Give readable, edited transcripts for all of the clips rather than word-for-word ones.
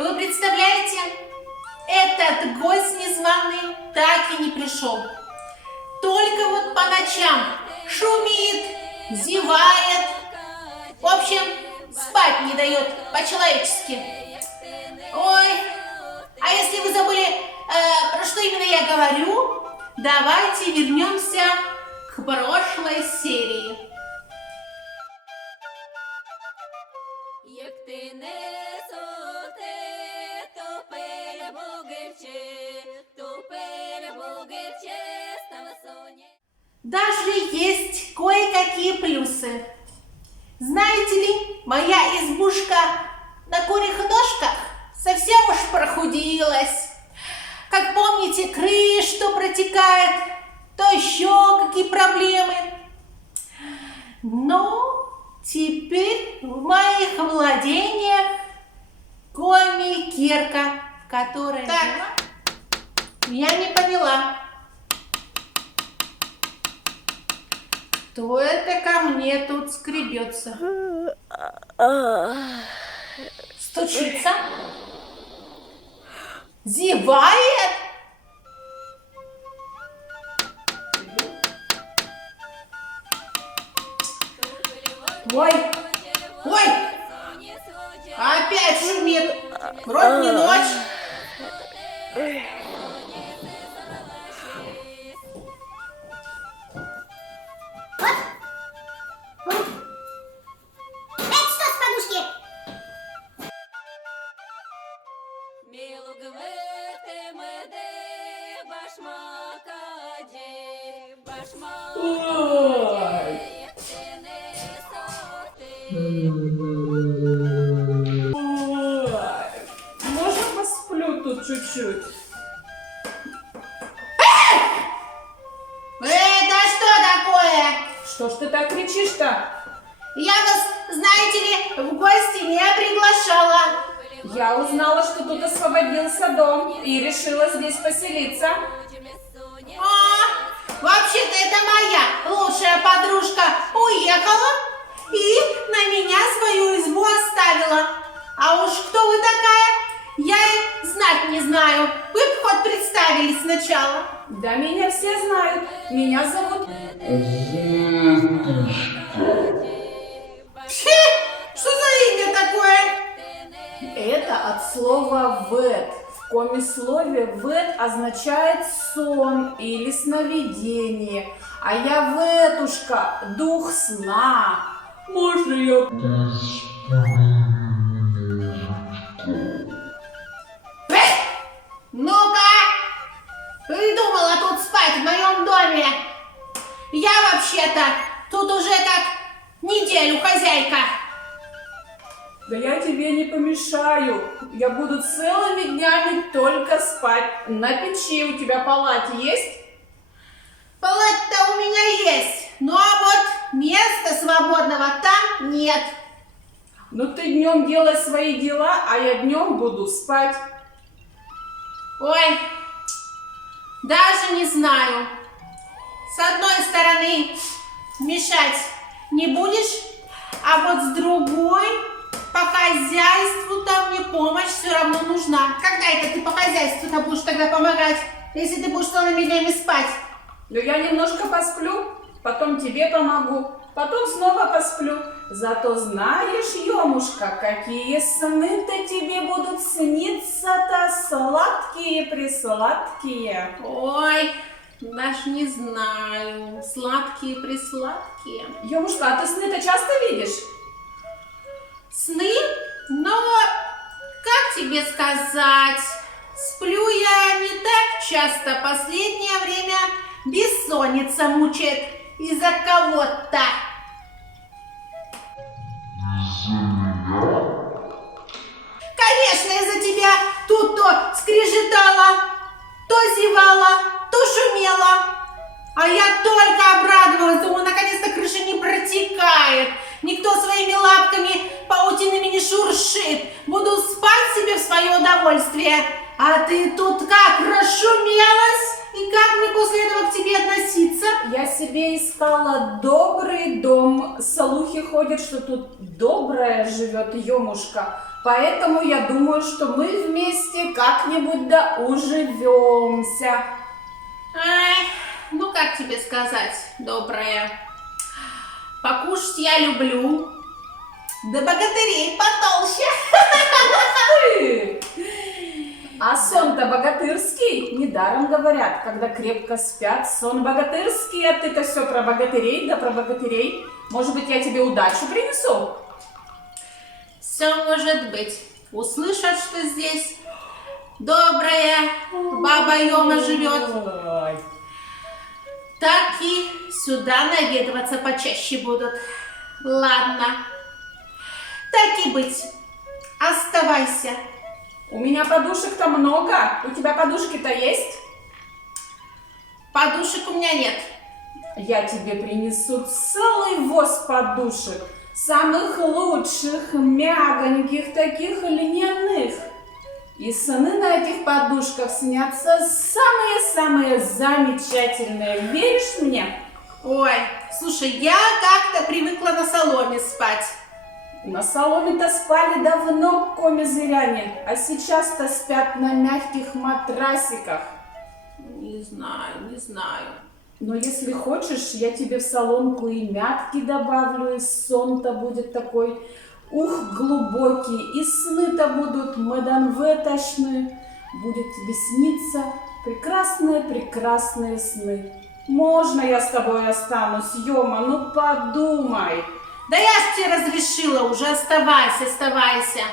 Вы представляете, этот гость незваный так и не пришел. Только вот по ночам шумит, зевает. В общем, спать не дает по-человечески. Ой, а если вы забыли, про что именно я говорю, давайте вернемся к прошлой серии. Даже есть кое-какие плюсы. Знаете ли, моя избушка на курьих ножках совсем уж прохудилась. Как помните, крыша то протекает, то еще какие проблемы. Но теперь в моих владениях комми-кирка, которая... Так, я не поняла. Кто это ко мне тут скребется? Стучится? Зевает? Ой, ой, опять шумит. Вроде не ночь. Можно посплю тут чуть-чуть? Это что такое? Что ж ты так кричишь-то? Я вас, знаете ли, в гости не приглашала. Я узнала, что тут освободился дом и решила здесь поселиться. Вообще-то это моя лучшая подружка уехала и на меня свою избу оставила. А уж кто вы такая, я и знать не знаю. Вы бы хоть представились сначала. Да меня все знают. Меня зовут... Что за имя такое? Это от слова «вэт». В комислове «вэт» означает сон или сновидение. А я вэтушка, дух сна. Можно я... Ну-ка, придумала тут спать в моем доме. Я вообще-то тут уже как неделю хозяйка. Да я тебе не помешаю. Я буду целыми днями только спать. На печи у тебя палать есть? Палать-то у меня есть, но вот места свободного там нет. Ну ты днем делай свои дела, а я днем буду спать. Ой, даже не знаю. С одной стороны, мешать не будешь, а вот с другой, по хозяйству там мне помощь все равно нужна. Когда это ты по хозяйству-то будешь тогда помогать, если ты будешь целыми днями спать? Но я немножко посплю, потом тебе помогу, потом снова посплю. Зато знаешь, Емушка, какие сны-то тебе будут сниться-то сладкие-присладкие. Ой, даже не знаю, сладкие-присладкие. Емушка, а ты сны-то часто видишь? Сны? Но, как тебе сказать, сплю я не так часто, последнее время бессонница мучает из-за кого-то. Конечно, из-за тебя тут то скрежетала, то зевала, то шумела. А я только обрадовалась, думаю, наконец-то крыша не протекает. Никто своими лапками паутинами не шуршит. Буду спать себе в свое удовольствие. А ты тут как расшумелась? И как мне после этого к тебе относиться? Я себе искала добрый дом. Слухи ходят, что тут добрая живет Емушка. Поэтому я думаю, что мы вместе как-нибудь да уживемся. Ай, ну как тебе сказать, добрая. Покушать я люблю. Да богатырей потолще. А сон-то богатырский. Недаром говорят, когда крепко спят, сон богатырский. А ты-то все про богатырей, да про богатырей. Может быть, я тебе удачу принесу? Все может быть. Услышат, что здесь добрая баба Йома живет, Ой. так и сюда наведываться почаще будут. Ладно. Так и быть. Оставайся. У меня подушек-то много. У тебя подушки-то есть? Подушек у меня нет. Я тебе принесу целый воз подушек. Самых лучших, мягоньких, таких льняных. И сны на этих подушках снятся самые-самые замечательные. Веришь мне? Ой, слушай, я как-то привыкла на соломе спать. На соломе-то спали давно коми-зыряне, а сейчас-то спят на мягких матрасиках. Не знаю, не знаю. Но если хочешь, я тебе в соломку и мятки добавлю, и сон-то будет такой, глубокий, и сны-то будут меданветочные. Будет тебе сниться прекрасные сны. Можно я с тобой останусь, Йома? Ну подумай. Да я ж тебе разрешила уже, оставайся.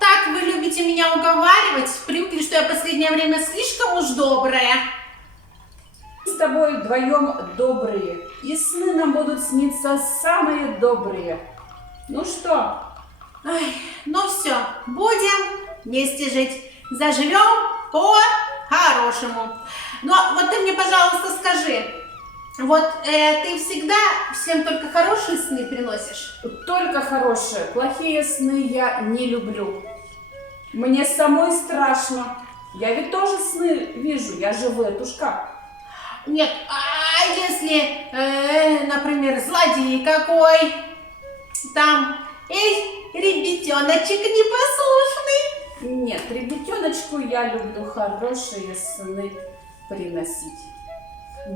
Так вы любите меня уговаривать, привыкли, что я в последнее время слишком уж добрая. Мы с тобой вдвоем добрые, и сны нам будут сниться самые добрые. Ну что? Ой, ну все, будем вместе жить, заживем по-хорошему. Но вот ты мне, пожалуйста, скажи, вот ты всегда всем только хорошие сны приносишь? Только хорошие, плохие сны я не люблю. Мне самой страшно. Я ведь тоже сны вижу, я же ветушка. Нет, а если, например, злодей какой, там, эй, ребятеночек непослушный. Нет, ребятеночку я люблю хорошие сны приносить.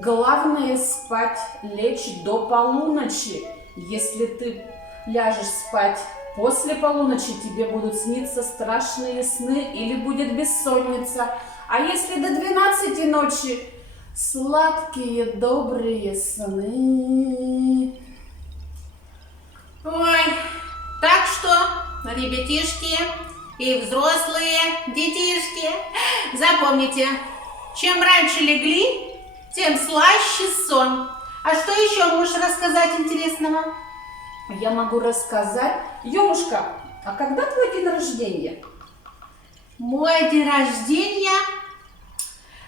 Главное спать, лечь до полуночи. Если ты ляжешь спать после полуночи, тебе будут сниться страшные сны или будет бессонница. А если до 12 ночи, сладкие добрые сны. Ой, так что, ребятишки и взрослые детишки, запомните, чем раньше легли, тем слаще сон. А что еще можешь рассказать интересного? Я могу рассказать. Емушка, а когда твой день рождения? Мой день рождения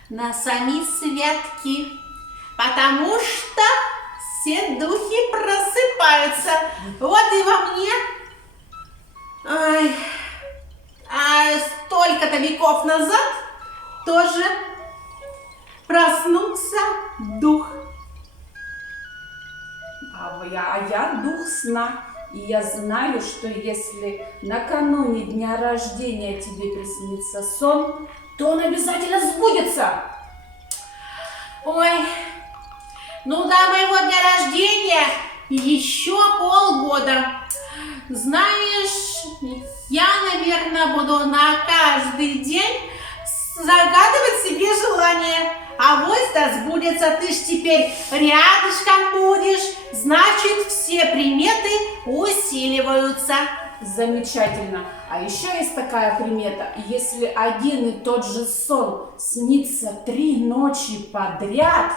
на сами святки, потому что все духи просыпаются. Вот и во мне. Ай, а столько-то веков назад тоже проснулся дух. А я дух сна. И я знаю, что если накануне дня рождения тебе приснится сон, то он обязательно сбудется. Ой, ну до моего дня рождения еще полгода. Знаешь, я, наверное, буду на каждый день загадывать себе желание. Авось да сбудется, ты ж теперь рядышком будешь, значит, все приметы усиливаются. Замечательно. А еще есть такая примета. Если один и тот же сон снится 3 ночи подряд,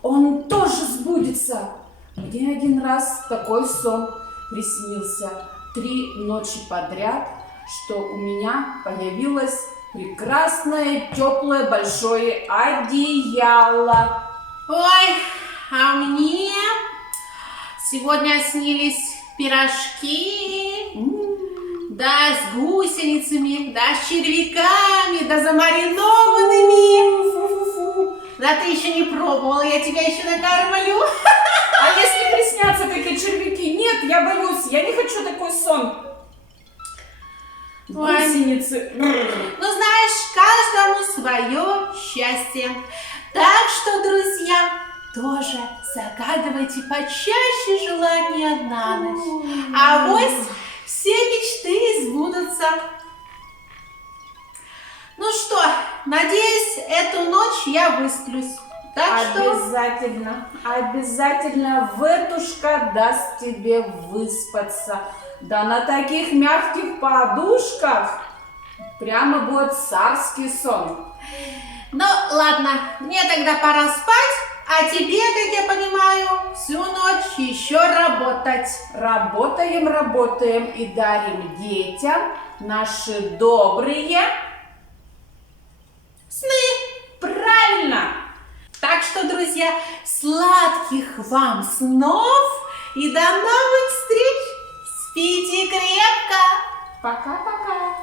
он тоже сбудется. Мне один раз такой сон приснился 3 ночи подряд, что у меня появилось прекрасное, теплое, большое одеяло. Ой, а мне сегодня снились пирожки, да с гусеницами, да с червяками, да замаринованными. Фу-фу-фу. Да ты еще не пробовала, я тебя еще накормлю. А если приснятся такие червяки? Нет, я боюсь, я не хочу такой сон. Ой. Гусеницы. Ну, знаешь, каждому свое счастье. Так что, друзья, тоже загадывайте почаще желания на ночь. Авось все мечты сбудутся. Ну что, надеюсь, эту ночь я высплюсь. Так что... Обязательно, обязательно Ветушка даст тебе выспаться. Да на таких мягких подушках прямо будет царский сон. Ну, ладно, мне тогда пора спать, а тебе, как я понимаю, всю ночь еще работать. Работаем, работаем и дарим детям наши добрые Сны. правильно. Так что, друзья, сладких вам снов и до новых встреч! Спите крепко! Пока-пока.